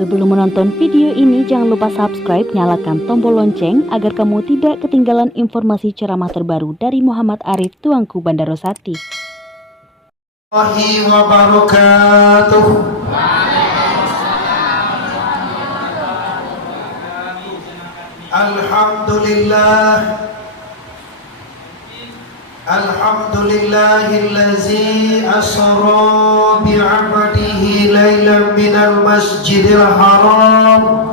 Sebelum menonton video ini, jangan lupa subscribe, nyalakan tombol lonceng agar kamu tidak ketinggalan informasi ceramah terbaru dari Muhammad Arif Tuanku Bandarosati. Wabarakatuh. Alhamdulillah. Alhamdulillahillazi asra bi'abdihi laylan minal masjidil haram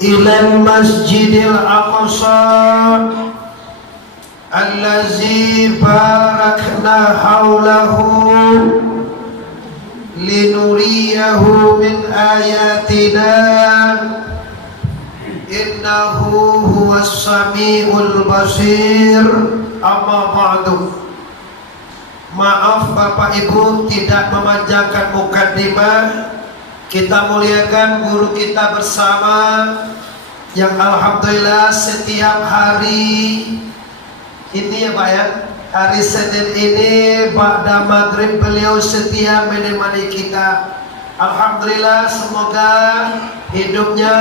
ilal masjidil aqsa allazi barakna haulahu linuriyahu min ayatina innahu huwas samiul basir. Amma ba'du. Maaf Bapak Ibu tidak memanjangkan mukaddimah. Kita muliakan guru kita bersama yang alhamdulillah setiap hari ini ya Pak ya, hari Senin ini ba'da maghrib beliau setia menemani kita. Alhamdulillah, semoga hidupnya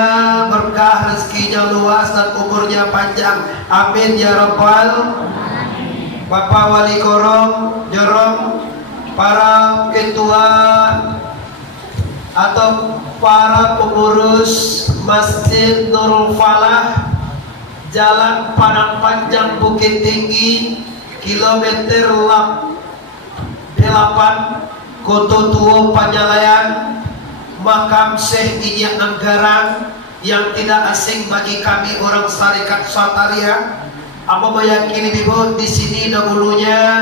berkah, rezekinya luas dan umurnya panjang. Amin ya rabbal. Bapak Wali Jorong, para ketua atau para pengurus Masjid Nurul Falah, Jalan Padang Panjang Bukit Tinggi, kilometer 8, Koto Tuo Panjalayan, makam Syekh Ijak Anggaran yang tidak asing bagi kami orang Syarikat Sataria. Apa meyakini Bibo di sini dahulunya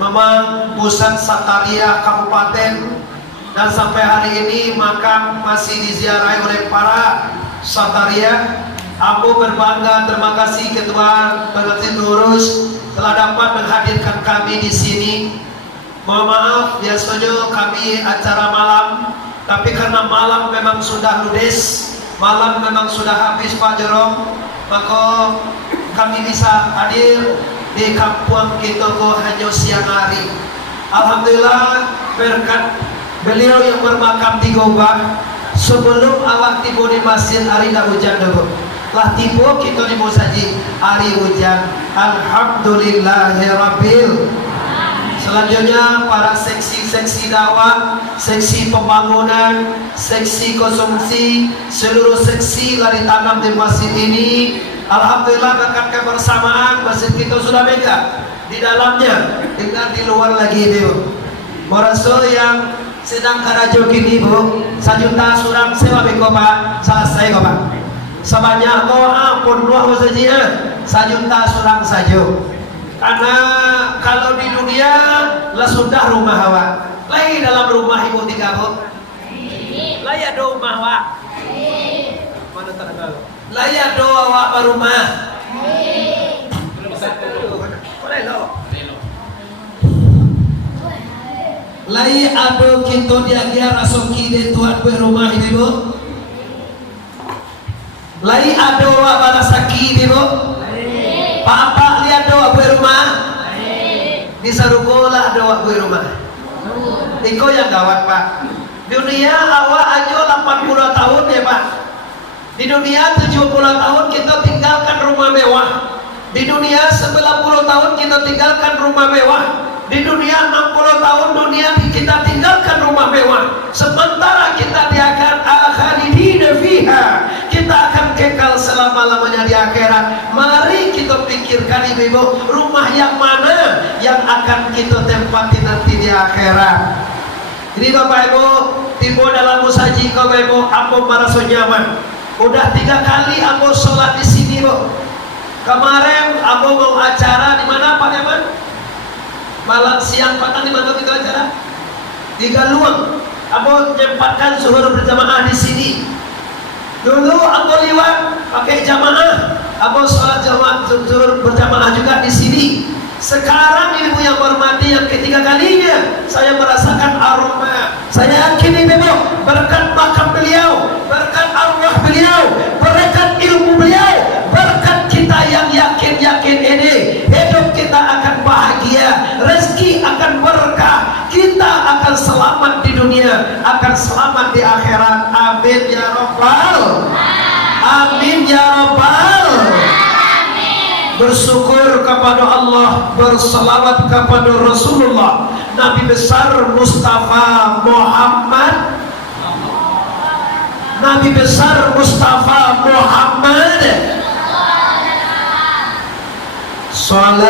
memang pusat Sataria Kabupaten, dan sampai hari ini makam masih diziarahi oleh para Sataria. Aku berbangga, terima kasih Ketua Pengurus telah dapat menghadirkan kami di sini. Mohon maaf, biasanya kami acara malam, tapi karena malam memang sudah ludes, malam memang sudah habis Pak Jorong, maka kami bisa hadir di kampung kita hanya siang hari. Alhamdulillah, berkat beliau yang bermakam di Gobah, sebelum Allah tiba di masjid hari dah hujan dulu. Lah tiba kita di musaji hari hujan. Alhamdulillahirabbil. Selanjutnya para seksi-seksi dakwah, seksi pembangunan, seksi konsumsi, seluruh seksi lari tanam di masjid ini. Alhamdulillah berkat kebersamaan masjid kita sudah mega di dalamnya, tinggal di luar lagi Ibu. Moraso yang sedang karajo kini Bu, 1 juta surang sewa beko Pak, selesai kok Pak. Sebanyak doa pun dua saja, 1 juta surang saja. Karena kalau di dunia lah sudah rumah awak, lagi dalam rumah ibu tiga Bu, lah ya do rumah awak, mana tak ada, lah ya do awak barumah, lai ado kita dia rasoki de tuan berumah ibu, lai ado awak barasaki ibu. Papa lihat doa gue rumah, bisa rukolah doa gue rumah. Iko yang gawat Pak. Dunia awak aja 80 tahun ya Pak. Di dunia 70 tahun kita tinggalkan rumah mewah. Di dunia 90 tahun kita tinggalkan rumah mewah. Di dunia 60 tahun dunia kita tinggalkan rumah mewah. Sementara kita di khalidina fiha, kita akan kekal selama-lamanya di akhirat. Mari kita pikirkan Ibu, rumah yang mana yang akan kita tempati nanti di akhirat. Jadi Bapak Ibu, tiba dalam musaji kau Ibu, aku merasa nyaman. Udah 3 kali aku sholat di sini Bu. Kemarin aku mau acara di mana Pak Eman? Malam siang petang di mana kita acara? Di Galuang. Aku menyempatkan zuhur berjamaah di sini. Dulu aku lewat pakai jamaah, aku sholat zuhur berjamaah juga di sini. Sekarang Ibu yang hormati, yang ketiga kalinya saya merasakan aroma. Saya yakin Ibu, berkat makam beliau, berkat arwah beliau, berkat ilmu beliau, berkat kita yang yakin ini, hidup kita akan bahagia, rezeki akan berkah, kita akan selamat di di dunia akan selamat di akhirat. Amin ya rabbal. Amin ya rabbal. Bersyukur kepada Allah, berselawat kepada Rasulullah Nabi besar Mustafa Muhammad, Nabi besar Mustafa Muhammad. Salatullah,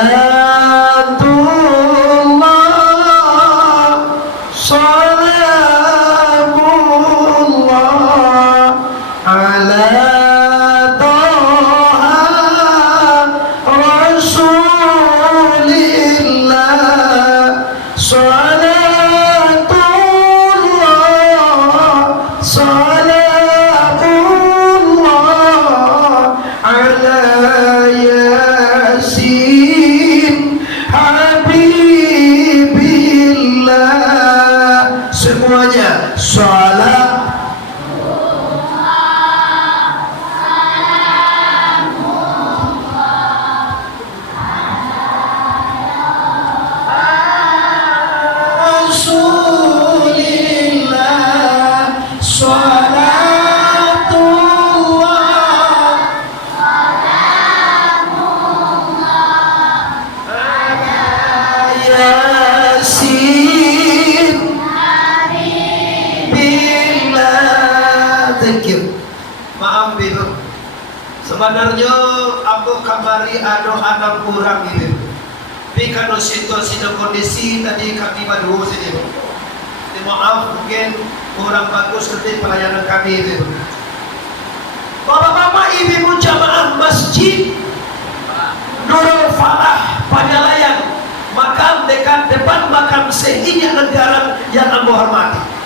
salamullah ala semuanya salat. Rasulillah salatullah ala yasin. Thank you. Maaf Bibu. Sebenarnya aku kamari ada anak kurang ini. Tapi kalau situasi dan kondisi tadi kami baru sini. Maaf mungkin kurang bagus ketika pelayanan kami itu. Bapak-bapak ibu jamaah masjid Nurul Falah Panyalayan, makam dekat depan makam Syekh negara yang aku hormati.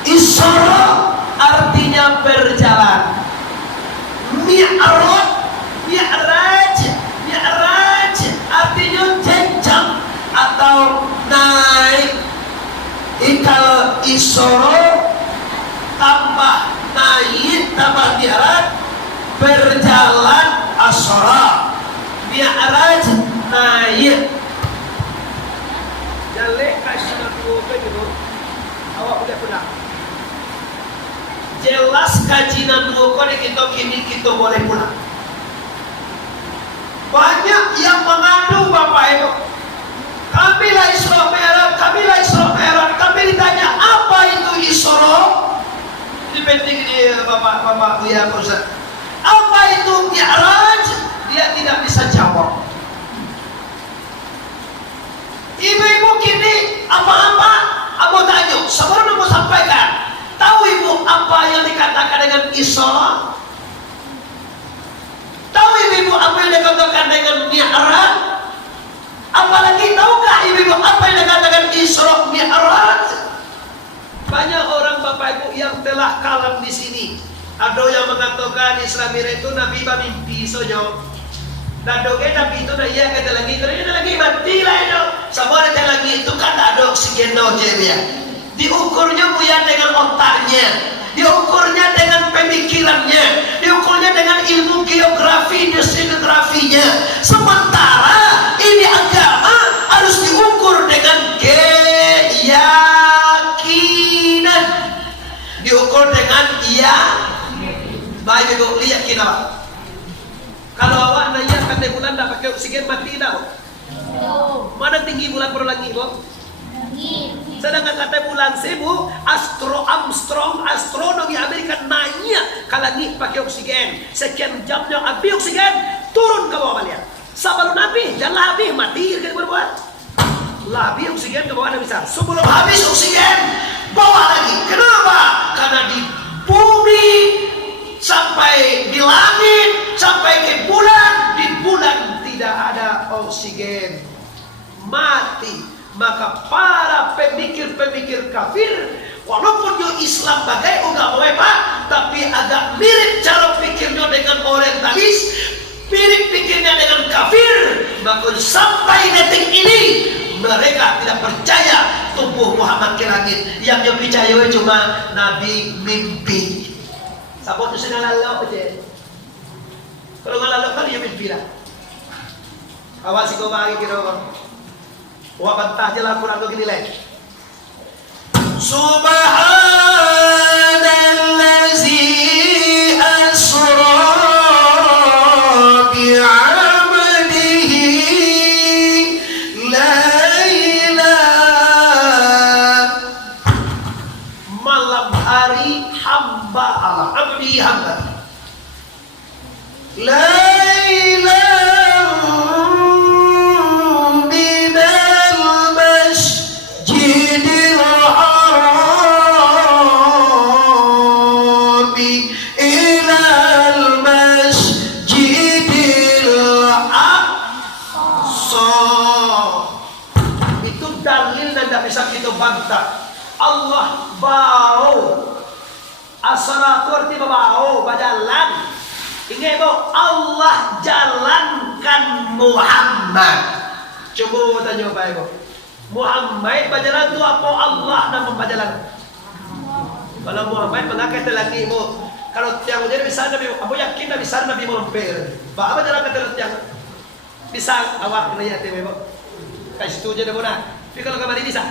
Isra artinya berjalan. Mi'raj, mi'raj, mi'raj artinya jenjang atau naik. Kalau Isra tambah naik tambah mi'raj, berjalan asra. Mi'raj naik. Jalek kasih aku begitu. Awak boleh pulang. Jelas kajian buku kita kini kita boleh pulang. Banyak yang mengadu Bapak Ibu. Kamilah Isra Mi'raj, kamilah Isra Mi'raj. Kami ditanya apa itu Isra? Ini penting ini Bapak Buya Ustaz. Apa itu Mi'raj? Dia tidak bisa jawab. Ibu-ibu kini apa-apa aku tanya, sebelum aku sampaikan. Tahu ibu apa yang dikatakan dengan Isra? Tahu ibu apa yang dikatakan dengan Mi'raj? Apalagi tahukah ibu apa yang dikatakan Isra Mi'raj? Banyak orang Bapak Ibu yang telah kalam di sini. Ada yang mengatakan Isra Mi'raj itu Nabi mimpi sojo. Dan doge Nabi itu dah iya kata lagi, kerana lagi mati lah itu. Sama ada lagi itu kan ada oksigen doge dia. Diukurnya bukan dengan otaknya, diukurnya dengan pemikirannya, diukurnya dengan ilmu geografi, demografinya. Sementara ini agama harus diukur dengan keyakinan, diukur dengan baik ibu lihat kita Pak. Kalau awak nanya kata bulan tak pakai oksigen mati dah. Mana tinggi bulan perlu lagi bu? Sedangkan kata bulan sebu astronomi Amerika nanya kalau lagi pakai oksigen sekian jamnya habis oksigen turun ke bawah balik. Sebelum habis jangan habis mati kan berbuat. Lah habis oksigen ke bawah bisa. Sebelum habis oksigen bawa lagi. Kenapa? Karena di bumi sampai di langit sampai ke bulan, di bulan tidak ada oksigen mati. Maka para pemikir-pemikir kafir, walaupun dia Islam bagai enggak boleh Pak, tapi agak mirip cara pikirnya dengan orientalis, mirip pikirnya dengan kafir. Maka sampai detik ini mereka tidak percaya tumbuh Muhammad ke langit. Yang dia percaya cuma Nabi mimpi. Sabot itu lalu aja. Kalau nggak lalu kan dia mimpi lah. Awak sih kau bagi kira. Wah bantah je lah kurang begini lain. Subhanallazi asra bi'abdihi laila. Malam hari hamba Allah, abdi hamba. Laila minal masjidil haram ilal masjidil aqsa. Itu dalil dan tidak bisa kita bantah. Allah bau. As-salatu artinya bau, berjalan. Ingat itu Allah jalankan Muhammad. Coba tanya Pak Ibu, Muhammad berjalan itu apa Allah nama berjalan? Kalau Muhammad mengakai lagi Ibu, kalau tiang jadi bisa Nabi, aku yakin Nabi bisa Nabi melampir. Apa jalan kata tiang? Bisa awak lihat Ibu. Kasih setuju deh Bunda. Tapi kalau kemarin bisa.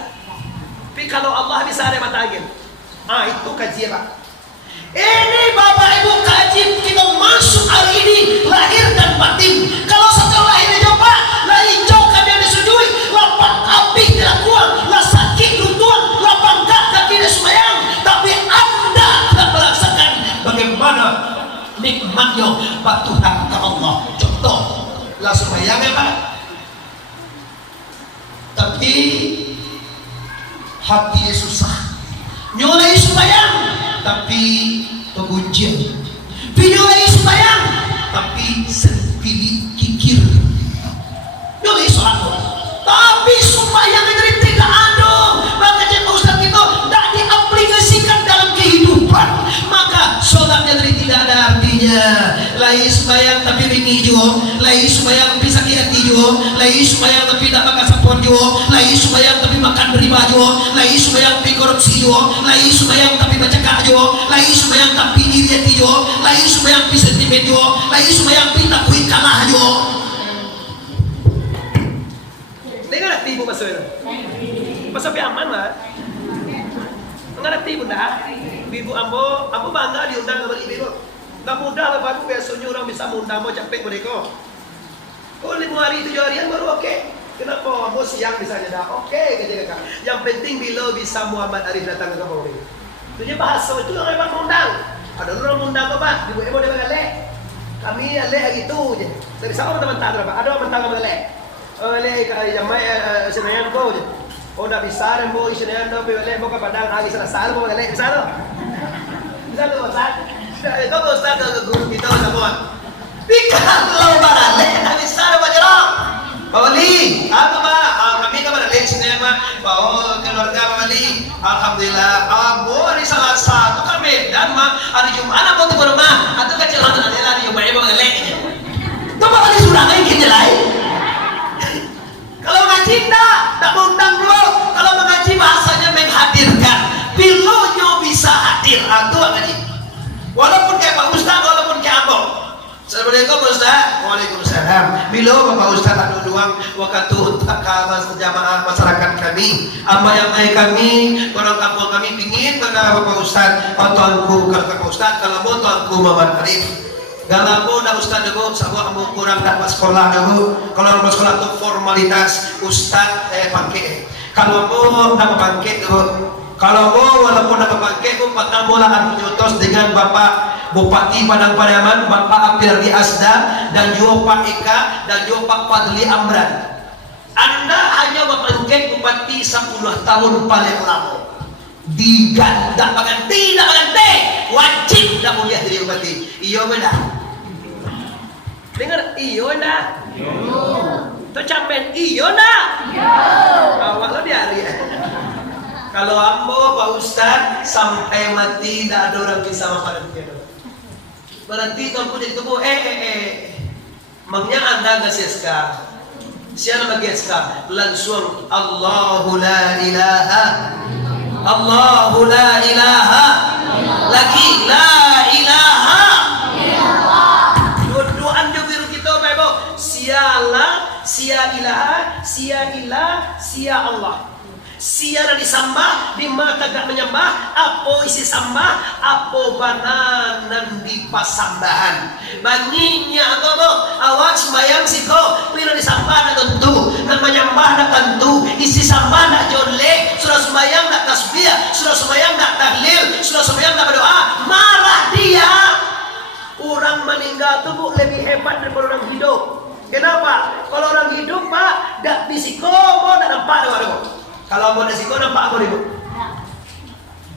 Tapi kalau Allah bisa ada mata angin. Itu kajian Pak. Ini Bapak Ibu kaji kita masuk hari ini lahir dan batin. Kalau setelah ini coba lah hijau kami yang disujui, lapang api tidak kuat, lah sakit luntuan, lapang kaki tidak semayang. Tapi Anda tidak merasakan bagaimana nikmatnya patuhan ke Allah. Contoh, lah semayang ya Pak. Tapi hatinya susah. Nyolai semayang, tapi pengujian. Nyolai semayang, tapi sedikit kikir. Nyolai sholat, tapi semayang itu tidak ada. Maka Pak Ustaz itu tidak diaplikasikan dalam kehidupan. Maka sholatnya tidak ada artinya. Lai semayang tapi bingi juga, lai semayang bisa hati juga, lai semayang tapi tidak makan sapuan juga, lai semayang tapi makan riba juga, lai semayang tapi korupsi juga, lai semayang tapi baca kak juga, lai semayang tapi diri juga, lai semayang tapi sentimen juga, lai semayang tapi takui kalah juga. Dengar hati ibu masuk itu, masuk aman lah. Dengar hati bunda, ibu ambo bangga diundang sama ibu. Tak mudah Bapak Ibu, biasanya orang bisa mengundang mau capek mereka. Oh 5 hari 7 harian baru oke. Kenapa? Mau siang misalnya dah oke kerja kakak. Yang penting bila bisa Muhammad Arif datang ke kampung ini. Itu bahasa itu orang memang mengundang. Ada orang mengundang Bapak, ibu ibu dia mengalek. Kami alek gitu je. Dari siapa teman-teman Bapak? Ada orang mentang mengalek. Alek yang mai senayan kau je. Oh dah bisa dan mau senayan dah boleh mau ke Padang hari Selasa mau alek bisa tu. Bisa tu Ustaz. Itu Ustaz ke guru kita semua. Kalau barale kami sana bajarong. Bawali, apa Pak? Kami kan barale sini Pak. Bawa keluarga Bawali. Alhamdulillah. Hari Selasa tu kan Medan mah. Hari Jumat apa tu rumah? Atau kecilan ada hari Jumat yang barale. Tu Bawali sudah kayak gini lah. Kalau ngaji tak undang dulu. Kalau mengaji bahasanya menghadirkan. Pilonya bisa hadir. Itu ngaji. Walaupun kayak Pak Ustaz, walaupun kayak Abang. Assalamualaikum Ustaz. Waalaikumsalam. Bila Bapak Ustaz ada doang waktu untuk jamaah masyarakat kami, apa yang naik kami, orang kampung kami pingin pada Bapak Ustaz, tuanku Bapak Ustaz, kalau mau tuanku Muhammad Arif. Kalau mau dah Ustaz dulu, sama kamu kurang dapat sekolah dulu. Kalau mau sekolah itu formalitas Ustaz pakai. Kalau mau dapat pakai dulu. Kalau mau walaupun dapat pakai pun pertama lah nyutos dengan Bapak Bupati Padang Pariaman, Bapak Apirdi Asda dan juga Pak Eka dan juga Pak Fadli Amran. Anda hanya memakai Bupati 10 tahun paling lama. Diganda paganti, tidak paganti, wajib tidak mulia jadi Bupati. Iya benar. Dengar iya benar. Itu camen iya nak. Awak lo diari. Kalau ambo Pak Ustaz sampai mati tidak ada orang bisa makan dia. Berarti tuan pun jadi tubuh Mangnya anda nggak seska. Siapa bagi seska? Langsung Allahu la ilaha. Allahu la ilaha. Lagi la ilaha. Doa-doaan di biru kita Bapak. Sialah, sia ilaha, sia ilah, sia Allah. Siara disambah, di mata gak menyembah, apa isi sambah, apa bananan di pasambahan. Banginya agama, awak sembayang siko, bila disambah nak tentu, nak menyembah nak tentu, isi sambah nak jolek, sudah sembayang nak tasbih, sudah sembayang nak tahlil, sudah sembayang nak berdoa, marah dia. Orang meninggal tu bu lebih hebat daripada orang hidup. Kenapa? Kalau orang hidup pak, dak bisiko, mau dak nampak doa. Kalau mau nasiko nampak apa ibu?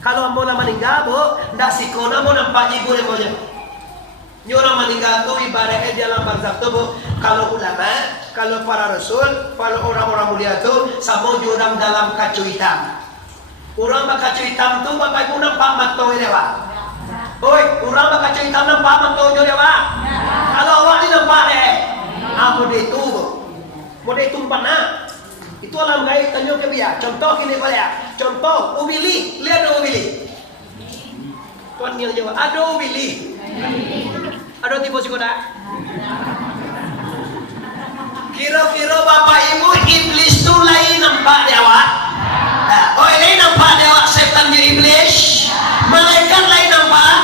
Kalau mau meninggal bu, ndak sikona mau nampak ibu ni maunya. Ni orang meninggal tu ibaratnya dalam barzakh tu bu. Kalau ulama, kalau para rasul, kalau orang-orang mulia tu sama orang dalam kacu hitam. Orang berkacu hitam tu bapak ibu nampak mata dewa. Oi, orang berkacu hitam nampak mata dewa. Kalau awak ni nampak deh. Apa dia tu bu? Mau dia tumpan nak? Itu alam gaib tanya ke dia. Contoh ini boleh. Contoh ubili, lihat ada ubili. Tuan yang jawab, ada ubili. Ada tipe sekolah. Kira-kira bapak ibu iblis tu lain nampak dia awak. Oh lain nampak dia awak setan dia iblis. Malaikat lain nampak.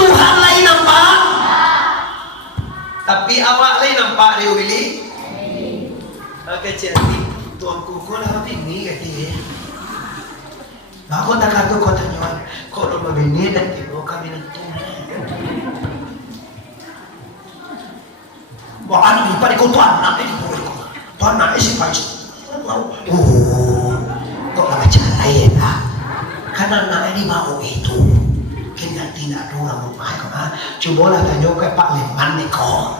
Tuhan lain nampak. Tapi awak lain nampak dia ubili. Oke jadi. Tuanku kau lah ini kata. Aku tak kata kau tanya. Kau rumah bini dan ibu kami nentu. Wah anak ibu ikut tuan nak ini boleh kau. Tuan nak isi pais. Oh, kau lah cara lain ah. Karena anak ini mau itu. Kita tidak ada orang rumah kau ah. Cuba lah tanya ke Pak Leman ni kau.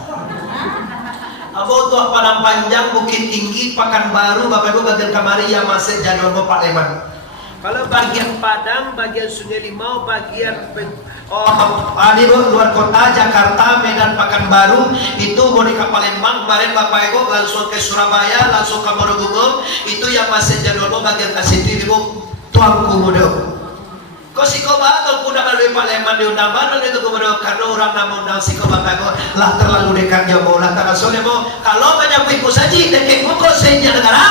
Abo tuh Padang Panjang, Bukit Tinggi, Pekanbaru, Bapak Ibu bagian kamari yang masih Jalan Pak Leman. Kalau bagian Padang, bagian Sungai Limau, bagian luar kota Jakarta, Medan, Pekanbaru itu mau di Palembang kemarin Bapak Ibu langsung ke Surabaya, langsung ke Morogoro itu yang masih Jalan bagian Kasitu Ibu Tuanku muda. Kau sikoba atau kuda kalau Palembang diundang baru itu kemudian karena orang nak undang sikoba kau lah terlalu dekat jauh lah terlalu mau kalau banyak ibu saji dekat kau sehingga negara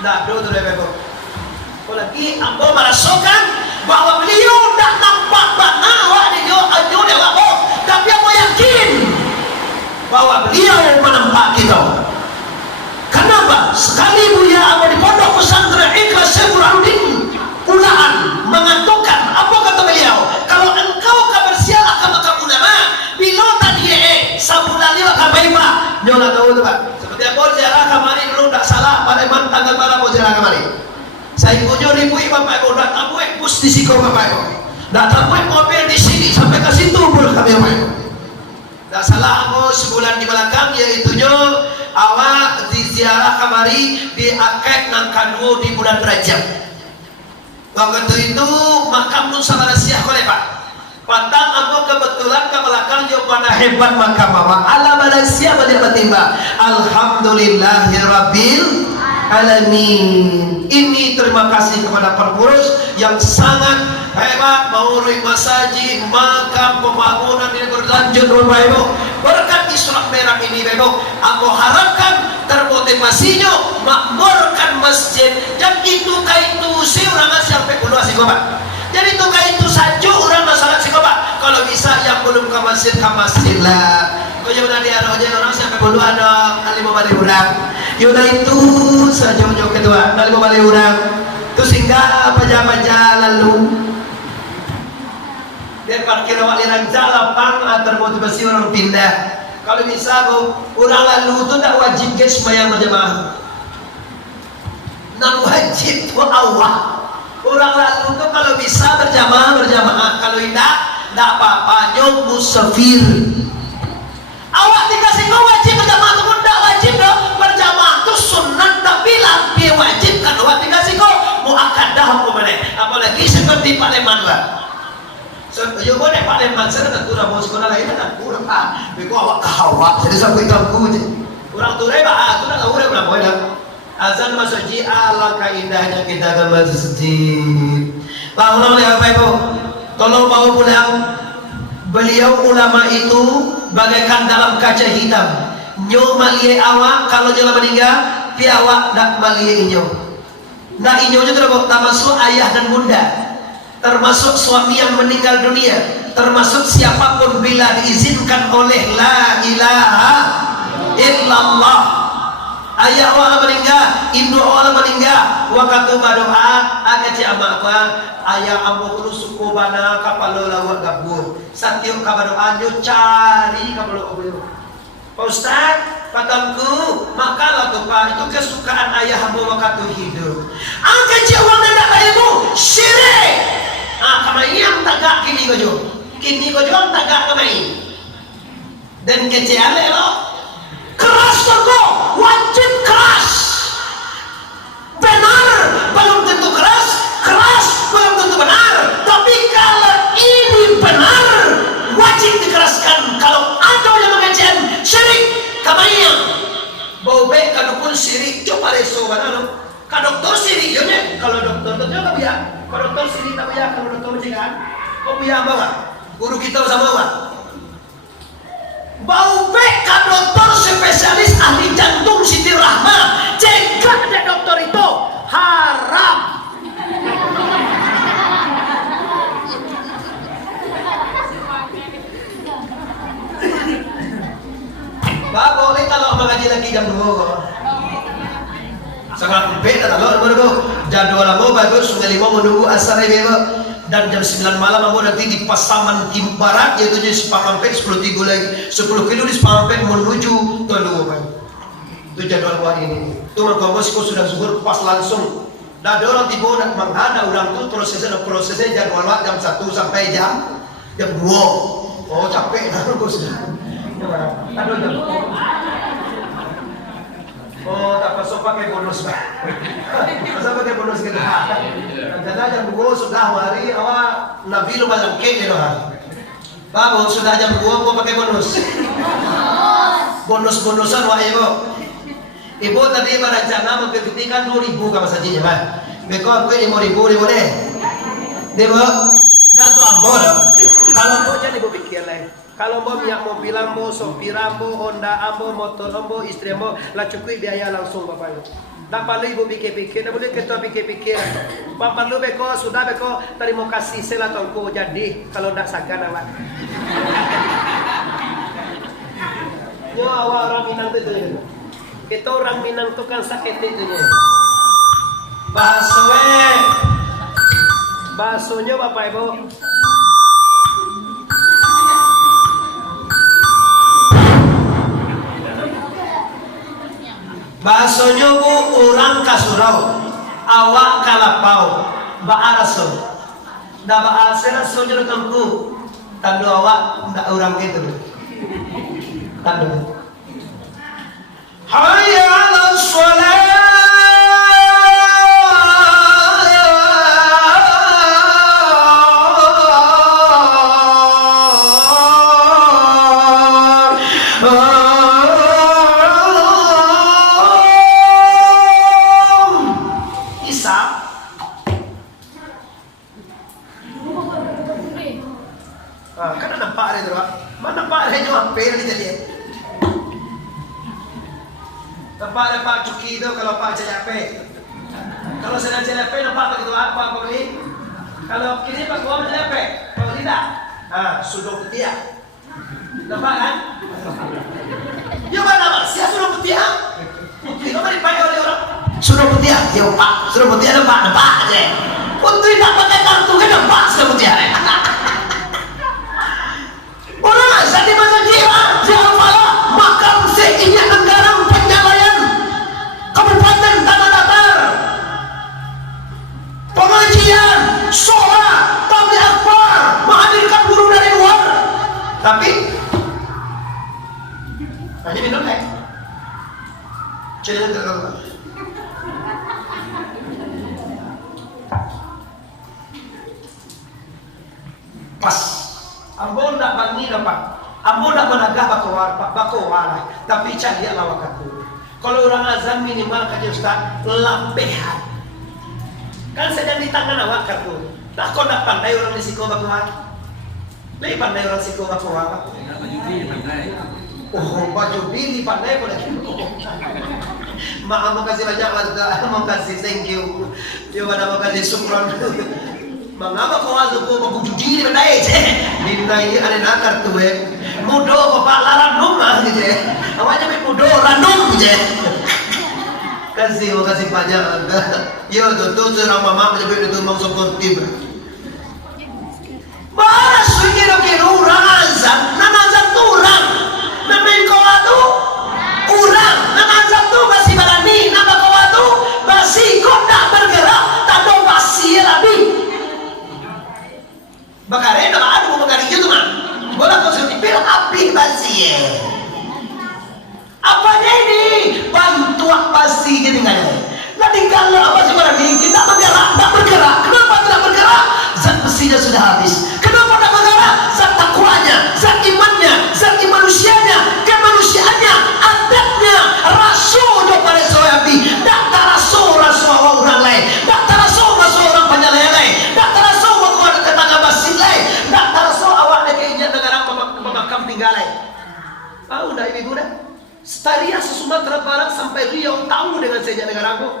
dah dulu tu lepas kau lagi ambo merasakan bahwa beliau tak nampak bahwa dia ajo dewa tapi aku yakin bahwa beliau menampak kita. Kenapa? Sekali Buya Abo di pondok pesantren Ikhlas Syekhuddin Ulaan mengantukkan apa kata beliau kalau engkau kabar sial akan maka ulama bila tadi sabulali akan baima nyola tahu tu pak seperti apa ziarah kamari dulu tak salah pada man tanggal mana mau ziarah kamari saya punya ribu bapak ibu dah tahu pus di siko bapak ibu dah tahu mobil di sini sampai ke situ pun kami bapak ibu tak salah aku sebulan di belakang yaitunya awak di ziarah kamari di akad nangkanu di bulan Rajab. Waktu itu makam Nun Sabara Siah Kolepa. Patang aku kebetulan ke belakang jawabannya hebat makam awak. Ala Malaysia balik batimba. Alhamdulillahirabbil alamin. Ini terima kasih kepada pengurus yang sangat hebat mengurus masjid, makam, pembangunan ini berlanjut Bapak Ibu. Berkat Isra Merah ini Bapak Ibu, aku harapkan termotivasinya makmurkan masjid dan itu kaitu si orang sampai puluh asikoba. Jadi itu kaitu saja orang masalah sikoba. Kalau bisa yang belum ke masjid lah. Kau jangan dia orang sampai puluh ada 5 orang. Yaudah itu saja jauh kedua 5 orang. Tu sehingga baca-baca lalu dia parkir awak liran lapang termotivasi orang pindah. Kalau bisa orang lalu tu tak wajib ke sembahyang berjamaah. Nak wajib tu awak. Orang lalu tu kalau bisa berjamaah. Kalau tidak apa-apa nyok musafir. Awak dikasih kau wajib berjamaah tu pun tak wajib dah. Berjamaah tu sunat tak bilang dia wajib kan awak dikasih kau muakkadah hukum mana. Apalagi seperti Pak Leman lah. Yo boleh Pak Leman sana tak turun bos sekolah lain tak turun pak. Beko awak kahawak jadi sampai tahu je. Orang turai bah tu nak tahu dia berapa dah. Azan masjid alangkah indahnya kita ke masjid. Bangun oleh Bapak Ibu. Tolong bawa pulang. Beliau ulama itu bagaikan dalam kaca hitam. Nyo malie awak kalau nyo meninggal, pi awak dak malie nyo. Nah inyonya termasuk ayah dan bunda, termasuk suami yang meninggal dunia, termasuk siapapun bila diizinkan oleh la ilaha illallah. Ayah wala meninggal, ibu wala meninggal, waktu berdoa agak ama apa ayah ambo kudu suku bana kapalo lawa gabur satiap kabardoa nyo cari kapalo obyo. Pak Ustaz, patangku makalah tuh Pak, itu kesukaan ayah ambo waktu hidup. Angkat jawab nenek ibu syirik. Kamai yang tagak kini gojo tagak kamai. Dan keceale lo keras toko, wajib keras. Benar belum tentu keras, keras belum tentu benar. Tapi kalau ini benar, wajib dikeraskan. Kalau ada yang mengajian syirik, kamayang bau baik kadukun syirik, coba reso benar. Kadokter syirik, ya kalau dokter itu nggak biar. Kalau dokter syirik tak biar, kalau dokter mencingan, kau biar bawa. Guru kita sama bawa. Bau bek dokter spesialis ahli jantung Siti Rahma, cegah deh dokter itu haram. Bah boleh kalau mengaji lagi jam 2 kok. Sangat beda kalau jadwal mau bagus sudah 5 menunggu asar bebo. Dan jam 9 malam kamu nanti di Pasaman Timur Barat, yaitu di Sepamampet 10 kilo lagi 10 kilo di Sepamampet menuju Tolu. Itu jadwal buat ini. Itu kamu sudah zuhur pas langsung. Nah ada orang tiba nak menghadap orang tu prosesnya jadwal jam 1 sampai jam 2. Oh capek lah kau sudah. Aduh jam. Oh tak pasok pakai bonus pak. Masa pakai bonus kita? Karena jam 2 sudah hari awak Nabi lu malangke ni loh. Babu sudah jam 2 gua pakai bonus. Bonus-bonusan wah ibu. Ibu tadi berencana memperhatikan 2.000 kamu sajinya pak. Beko aku 5.000 deh. Debo. Dah tu ambo dah. Kalau mau jangan ibu pikir lain. Kalau mau minyak mobil ambo, sopir ambo, Honda ambo, motor ambo, istri ambo, lah cukup biaya langsung bapaknya. Tak perlu ibu pikir-pikir, tak boleh kita pikir-pikir. Bapak lu beko, sudah beko, terima kasih saya tongku jadi kalau tak sagan awak. Yo awak orang Minang tu je. Kita orang Minang tu kan sakit tu je. Baksonya bapak ibu. Baksonya bu orang kasurau, awak kalapau, baaraso, dah baarasera sojo tengku, tandu awak ndak orang gitu, tandu. Hayya 'alas shalah. Kan nampak dia tu, mana nampak dia cuma hampir ni jadi. Nampak ada Pak Cuki tu kalau Pak CLP. Kalau sedang CLP nampak begitu apa beli? Kalau kini Pak Gua CLP, kalau tidak, sudah putih. Nampak kan? Ya mana Pak? Siapa sudah putih? Putih kau dipakai oleh orang. Sudah putih, ya Pak. Sudah putih nampak aja. Putih tak pakai kartu kan nampak sudah putih. Orang asal di masa jiwa, Jawa makam seinyak anggaran penyalayan Kabupaten Tanah Datar, pengajian, sholat, tabligh akbar, menghadirkan guru dari luar. Tapi hanya minum teh. Jadi terlalu. Pas. Ambo nak bangi dapat, ambo nak menagah bakowala, tapi cahaya lawakatu. Kalau orang azam minimal kaji Ustaz lampehan. Kan sedang di tangan awak katu. Tak kau nak pandai orang di siko bakowala. Lebih pandai orang siko bakowala. Oh baju bili pandai boleh. Maaf, makasih banyak warga, makasih, thank you. Yo ada makasih sukron. Mangapa kau masuk ko magujudi ni manay? Dinay ada nakar tu Mudo ko pa larang rumah gitu. Awaknya may mudo ranum gitu. Makasih banyak. Yo tu serang mama menyebut itu mang suportif. Mas kira-kira orang azam, nanazam tu orang. Namai kau tu orang, nanazam tu masih berani, nama kau tu masih kau tak bergerak, tak tahu masih lagi. Bakare na ada mo magari gitu mah. Bola ko sa pero api basi Apa ini? Bantu basi gitu ngayon. Nadinggal apa sih berani? Kita bergerak. Kenapa tidak bergerak? Zat besinya sudah habis. Kenapa tidak bergerak? Zat takwanya, zat imannya, zat manusianya, kemanusiaannya, adatnya, rasul do pada soyabi. Tak rasul orang lain. Tak rasul orang penyalai lain. Tak rasul tak terasa awak nak injak negara memakam tinggalai. Tahu dah ibu dah. Setaria Sumatera Barat sampai Riau tahu dengan sejak negara aku.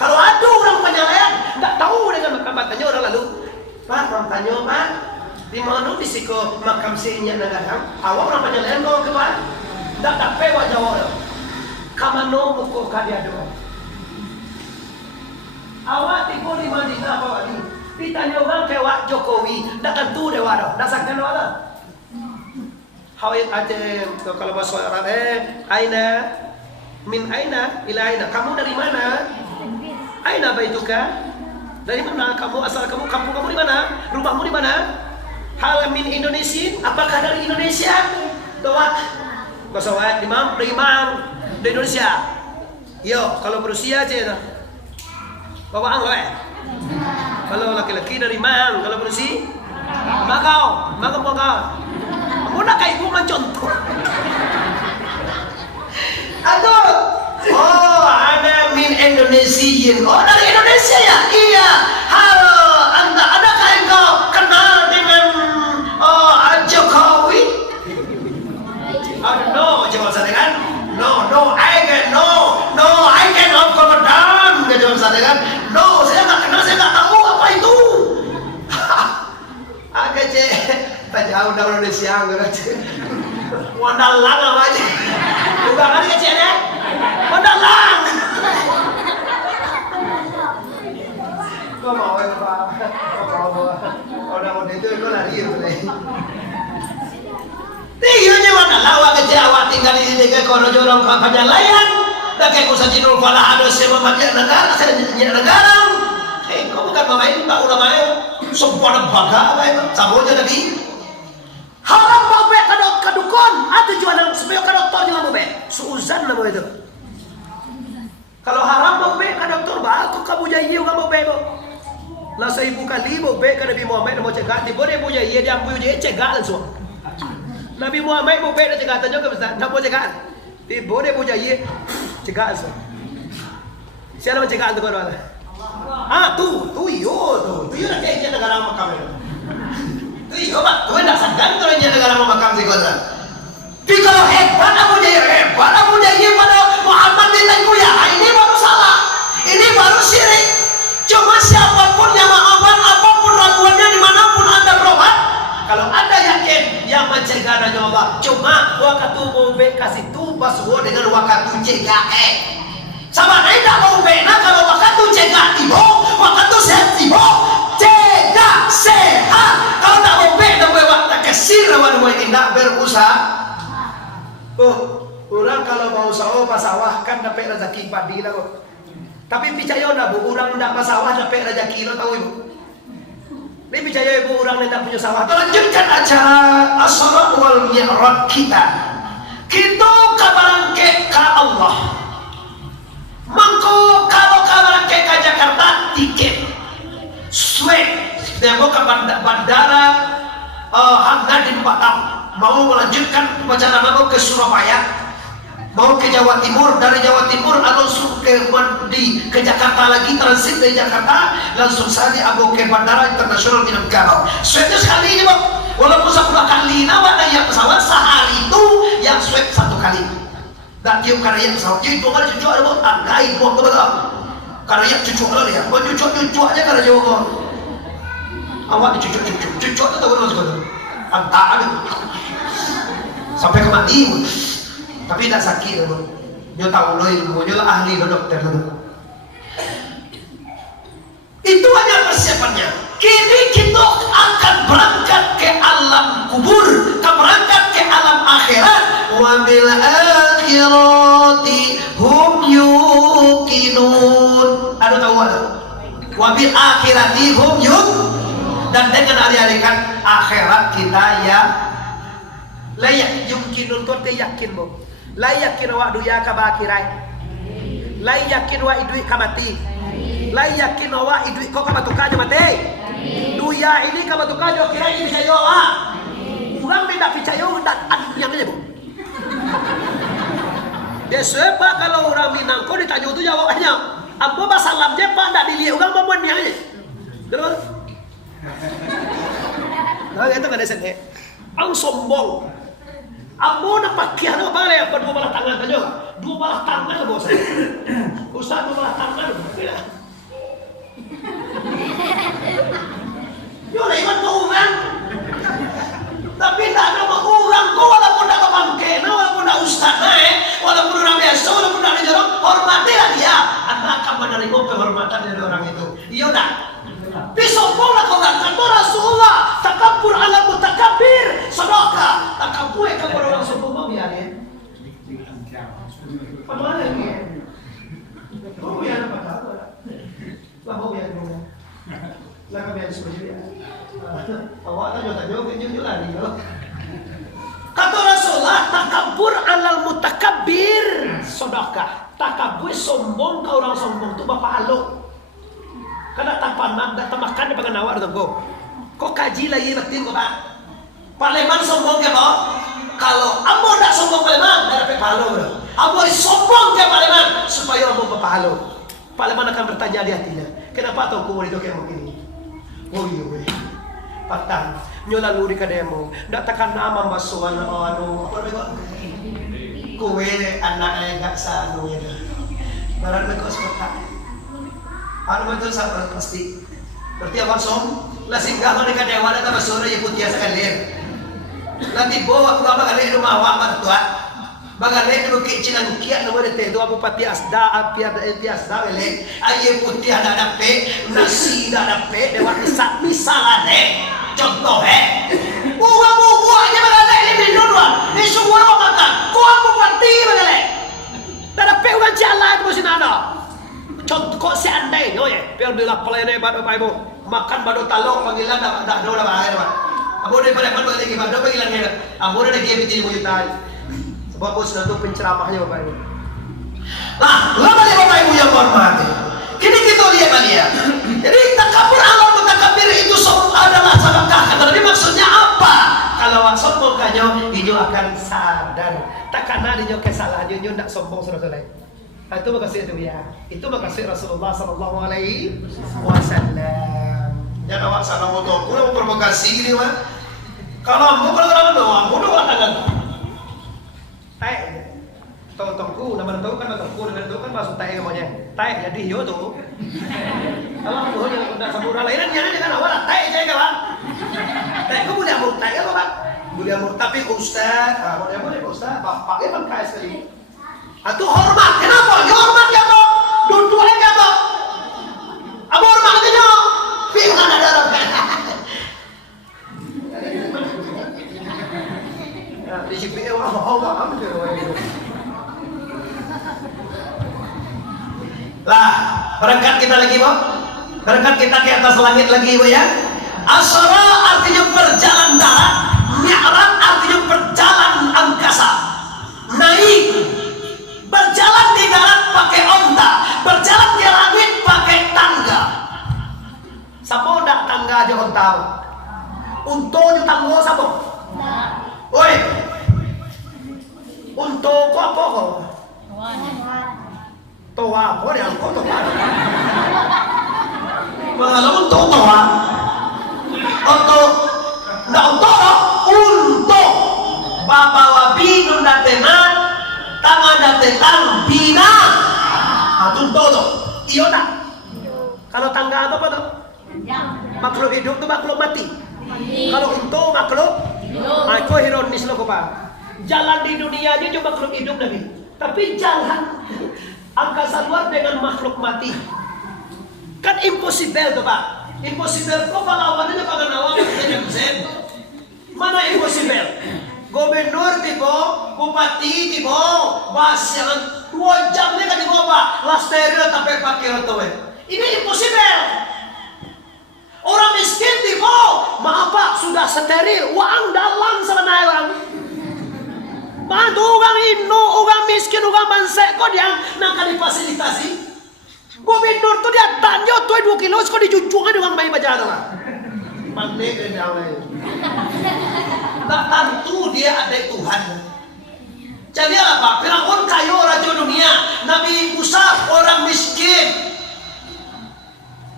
Kalau ada orang penyalayan, tak tahu dengan makam tanya orang lalu. Pak, orang tanya Pak, di mana di siko makam sejak negara? Awak orang penyalayan kau ke Pak? Tak pewak jawab. Kamano muko kadia doa. Awak tiba di Madinah apa lagi? Ditanya orang kewak Jokowi, tak tentu dewa dah, dah sakkan dewa dah. Hawit aja kalau bahasa Arab aina min aina ila aina. Kamu dari mana? Aina baituka? Dari mana kamu? Asal kamu? Kampung kamu di mana? Rumahmu di mana? Hal min Indonesia? Apakah dari Indonesia? Doa. Bahasa Arab dari Indonesia. Yo, kalau berusia aja dah. Bawaan loh Kalau laki-laki dari Mang, kalau bersih Makau. Muna kay ibu man contoh. Aduh. Oh, ada min Indonesian. Oh, dari Indonesia ya? Iya. Halo, adakah engkau kenal dengan Jokowi? No, jawab saya kan? No, I cannot Komandan. Jawab saya kan? No, saya nggak kenal, saya nggak tahu apa itu. Agak tak jauh dari Indonesia gitu. Wandalang apa aja. Bukan kan kecil deh. Wandalang. Kau mau apa? Kau mau udah itu kau lari boleh. Tiada wandalang awak kecil awak tinggal di sini kau jorong kau penyalayan. Dan kayak kau saja dulu pala ada semua negara, saya negara. Kau bukan pemain, tak udah main. Semua bangga apa itu? Sabonya lagi. Haram mau be kadukon, atau jual supaya kadoktor jangan mau be. Suuzan nama itu. Kalau haram mau be kadoktor, baru kamu jadi juga mau be. Lah saya bukan limo be kada Nabi Muhammad mau cegah, di boleh punya ia dia ambil dia cegah langsung. Nabi Muhammad mau be cegah tanya ke besar, nak mau cegah. Di boleh punya ia cegah langsung. Siapa mau cegah tu kau ada? Tu yo nak kayak negara makam itu. Tu yo pak, tu nak segan tu yang negara makam sih kau dah. Tapi kalau hebat aku jadi pada Muhammad ditanya ya, ini baru salah, ini baru syirik. Cuma siapapun yang maafkan, apapun raguannya dimanapun anda berobat, kalau anda yakin yang mencegah dan nyoba, cuma waktu mau kasih tu password dengan waktu cegah sama tidak mau benar kalau waktu cegah tibo, waktu sehat tibo, cegah sehat. Kalau tak mau benar waktu kesir lawan tidak berusaha. Orang kalau mau sawah kan dapat rezeki padi lah kok. Tapi percaya nak bu, orang tidak sawah dapat rezeki lo tahu ibu. Ini percaya ibu orang tidak punya sawah. Lanjutkan acara Asra wal Mi'raj kita. Kita kabaran ke Allah. Mangko kalau kabaran ke Jakarta tiket swab demo ke bandara Hang Nadiem Batam mau melanjutkan perjalanan ke Surabaya, mau ke Jawa Timur, dari Jawa Timur langsung ke Jakarta lagi, transit dari Jakarta langsung saja ke bandara internasional Minang Kano. Swabnya sekali ini bang, walaupun 10 kali nawak naik pesawat sehari itu yang swab 1 kali. dak tiup karya pesawat jadi dua kali cucu ada mau tanggai buat kebelah karya cucu lah dia mau cucu aja karya jauh awak cucu itu tahu kan mas antaan sampai ke mati tapi tidak sakit loh dia tahu loh ilmu dia lah ahli loh dokter loh itu hanya persiapannya. Kini kita akan berangkat ke alam kubur, berangkat ke alam akhirat. Wa bil akhirati hum yuqinun. Ada tahu ada? Wa bil akhirati hum dan dengan hari-hari kan akhirat kita ya layak yumkinun kau yakin bo. Layakin wa duya ka bakirai. Layakin wa idui kamati. Lai yakin wa idui kau kamatukanyo mate. Duya ini kamatukanyo kira ini bisa yo ah. Urang tidak percaya dan yang aja bu. Desepa kalau orang Minang kau ditanya itu jawabnya. Ambo basalam je pak ndak dilihat urang bamuan dia aja. Terus. Nah itu kan desen ang sombong. Ambo nak pakai apa bare apa dua belah tangan aja. Dua belah tangan bos. Usah dua belah tangan. Yo lewat orang. Tapi tak ada orang kau walaupun tak bangke, walaupun tak ustaz walaupun orang biasa, walaupun tak ada jorok, hormatilah dia. Anda akan menerima kehormatan dari orang itu. Iya dah. Pisoplah kau kata Rasulullah, takabur ala mutakabir, sedekah. Takabur kepada orang sombong biar ya. Padahal ni. Kau biar apa tahu? Lah kau biar dulu. Lah kau biar sendiri. Awak tak jauh lari yo. Kata Rasulullah, takabur alal mutakabir, sedekah. Takabur sombong ke orang sombong tu bapa aluk. Kada tapanak dak tamakan di pangan awak kau. Kau kaji lagi betin kau tak. Paleman sombong ke boh? Kalau ambo dak sombong paleman, dak dapat pahala bro. Ambo sombong ke paleman supaya ambo berpahala. Paleman akan bertanya di hatinya, kenapa tahu kau itu kayak begini? Oh iya weh. Patang nyola luri ka demo ndak takan nama basuhan anu apa bego kowe anak gak sanu ya barang bego seperti anu betul sabar pasti berarti awak som la singgah ni ka dewa na basura ya putih sekali nanti bawa apa kali rumah awak mertua bagale dulu ke cinang kia no te do abu pati asda apia enti asda bele aye putih ada dape nasi ada dape dewa misalane contoh buah aja bagale ini minum ni semua orang makan kau abu pati bagale ada dape uang jalan itu masih ada contoh kok seandainya yo ye biar dia pelene bado ibu makan bado talong panggilan dak do dah air abu daripada bado lagi bado panggilan dia abu dah dia bitin mujutai sebab bos itu penceramahnya Bapak Ibu. Nah, lama Bapak Ibu yang hormati. Kini kita lihat. Jadi takabur Allah mutakabir itu adalah sedekah. Tapi maksudnya apa? Kalau sombong kanyo, inyo akan sadar. Takana inyo kesalahan inyo tidak sombong Rasulullah. Itu makasih itu ya. Itu makasih Rasulullah sallallahu alaihi wasallam. Jangan awak salah motor. Kulo provokasi gini mah. Kalau mau orang doang, mau doang tangan. Tai, tongku, nama tahu kan masuk tai namanya. Tai jadi yo tuh. Kalau aku yang udah sempurna lainnya dengan awal tai saya kawan. Tai aku boleh amur tai apa bang? Boleh amur tapi ustaz, boleh ustaz. Bapak emang kaya sekali. Atuh hormat, kenapa? Ya hormat ya toh. Dua-duanya ya toh. Amur hormat aja toh. Firman ada orang. Di sini lah berangkat kita lagi bu berangkat kita ke atas langit lagi bu ya Asra artinya perjalanan darat Mi'raj artinya perjalanan angkasa naik berjalan di darat pakai onta berjalan di langit pakai tangga sabo ndak tangga aja onta untuknya tangga sabo oi untuk apa kok? Toa, apa dia kok toa? Mengalah untuk toa. Untuk bapak wabi nunda teman tangan datang bina. Tunto tuh, iya tak? Kalau tangga apa tuh? Makhluk hidup tuh makhluk mati. Kalau untung makhluk, aku ironis loh Pak. Jalan di dunia aja cuma makhluk hidup Nabi. Tapi jalan angkasa luar dengan makhluk mati. Kan impossible tuh Pak. Impossible kok lawannya jangan awam yang zen. Mana impossible? Gubernur tiba, bupati tiba, bahasa 2 jam nih kan tiba Pak. Lasteril tapi pakai rotowe. Ini impossible. Orang miskin tiba, maaf Pak sudah steril, uang dalam sebenarnya orang. Bantu orang Indo, orang miskin, orang bansek kok dia nak difasilitasi. Gubernur tuh dia tanya tuh 2 kilo, kok dijunjung aja orang bayi baca tuh Pak. Pandai kan yang lain. Tak tentu dia ada Tuhan. Jadi apa? Firaun kaya raja dunia, Nabi Musa orang miskin.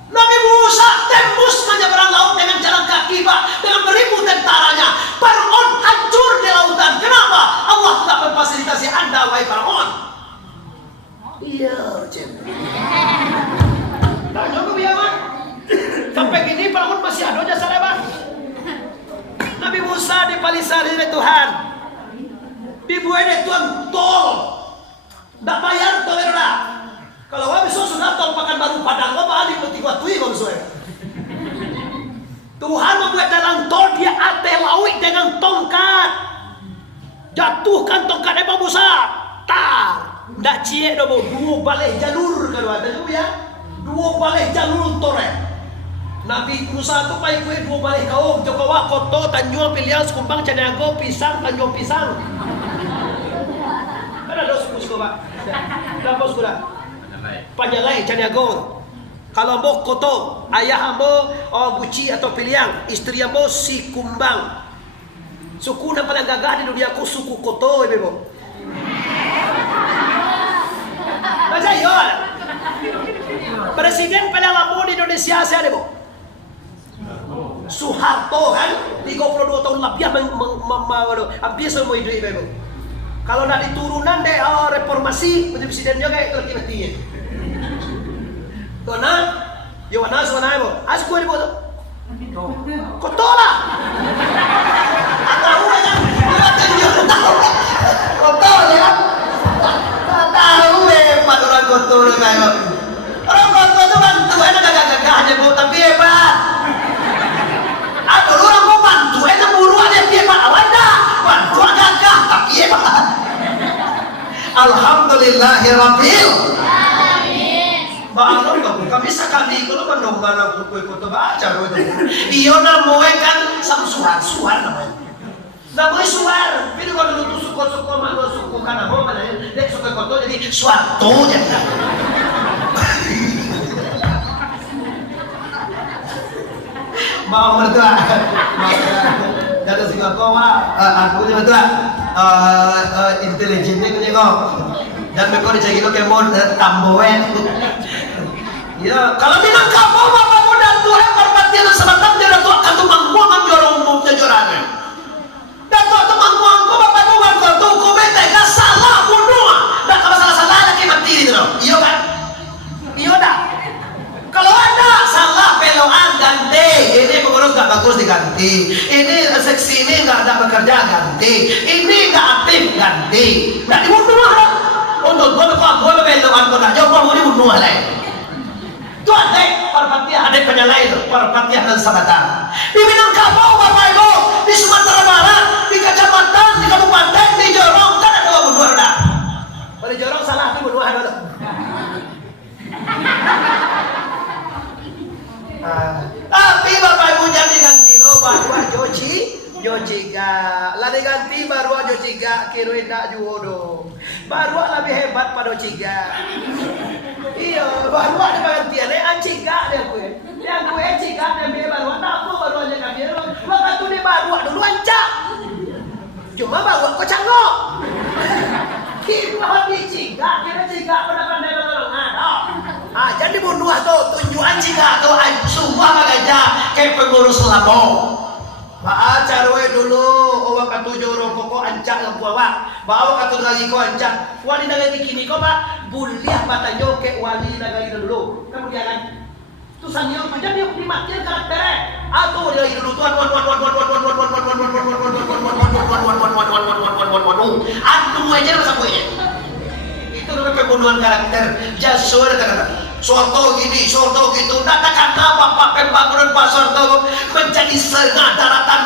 Nabi Musa tembus menyeberang laut dengan jalan kaki Pak, dengan beribu tentaranya. Firaun hancur di lautan. Kenapa? Allah tak memfasilitasi Anda wahai Firaun. Iya, Cem. Tanya ke biaman. Sampai gini Firaun masih ada jasa lebar. Nabi Musa dipalisari oleh Tuhan. Dibuat oleh Tuhan tol. Tak bayar tol dah. Kalau wah besok sudah tol pakan baru padang lo balik putih watui kalau besok. Tuhan membuat jalan tol dia ate laut dengan tongkat. Jatuhkan tongkat Nabi Musa. Tar. Ndak cie dobo 2 balik jalur kedua ada juga ya. 2 balik jalur tore. Nabi Musa tu pai kue 2 balik kaum Jokowa Koto Tanjung Pilihan Sekumbang Caniago Pisang Tanjung Pisang. Ada suku Pak. Berapa suku dah? Panjalai Caniago. Kalau ambo Koto, ayah ambo Guci atau Piliang, istri ambo si Kumbang. Suku yang paling gagah di dunia aku suku Koto ibu. Baca ya. Presiden paling lama di Indonesia saya ibu. Soeharto kan 32 tahun lebih hampir semua hidup ibu. Kalau nak diturunan deh reformasi menjadi presidennya kayak lagi Tuh nah, Yohanes mana ibu? Asku ibu tu. Kotor lah. Tahu kan? Kotor ya. Tahu hebat orang kotor kayak. Orang kotor tu kan tuan gagah-gagah aja bu, tapi hebat. Atau orang mau bantu, enak buruan yang dia pak awanda, bantu gagah tapi hebat. Alhamdulillahirabbil. Balon kami sekali kalau mendomba nak buku itu baca itu. Iyo namanya kan sam suar namanya. Namanya suar. Tapi kalau dulu tu suku mana suku kan apa mana dia suka kotor jadi suatu jadi. Mau mertua. Kata Singapura, aku ni mertua. Intelijennya kan kau. Dan mereka dicari lo kemon tamboen. Ya, kalau minang kamu bapak muda Tuhan perhatian sebentar dia dah tua kan tu mangkuang jorong umumnya jorangan. Dan tua tu mangkuang ko bapak muda tu ko bete ka salah bunuh. Dan kalau salah lagi mati itu loh. Iya kan? Iya dah. Kalau ada salah peloan ganti. Ini pengurus tak bagus diganti. Ini seksi ini nggak ada bekerja ganti. Ini nggak aktif ganti. Nggak dibunuh lah. Untuk gue bebeloan ko nak jauh mau dibunuh lah. Itu ada perhatian, ada penyalain perhatian dan sabatan. Di Minangkabau, Bapak Ibu, di Sumatera Barat, di kecamatan, di kabupaten, di Jorong, kan ada bunuh ada. Kalau di Jorong salah, itu bunuh ada. Tapi Bapak Ibu jangan ganti lo baru Jojiga, lari ganti baru Jojiga, kiruin tak juodo. Baru lebih hebat pada Jojiga. Iya, baru ada gantian ciga dia gue. Dia gue ciga dia biar baru tak baru aja kan dia. Waktu tu dia baru dulu ancak. Cuma baru kau cangok. Kita habis ciga, kira ciga pandai orang ada. Jadi bunuh tu tunjukan ciga tu semua bagaja kayak pengurus Lampau. Pak carwe dulu, awak katujuh rokok ko ancak yang bawa, bawa katu lagi ko ancak. Wali nagay kini ko pak, buliah batanyo ke wali nagay dulu. Kamu jangan tu senior macam dia dimatikan karakternya. Atau dia dulu tuan aduh aja masa gue. Itu namanya pembunuhan karakter. Jasur kata. Soto gini, soto gitu. Katakan apa Pak Pembangunan Pak Soto menjadi setengah daratan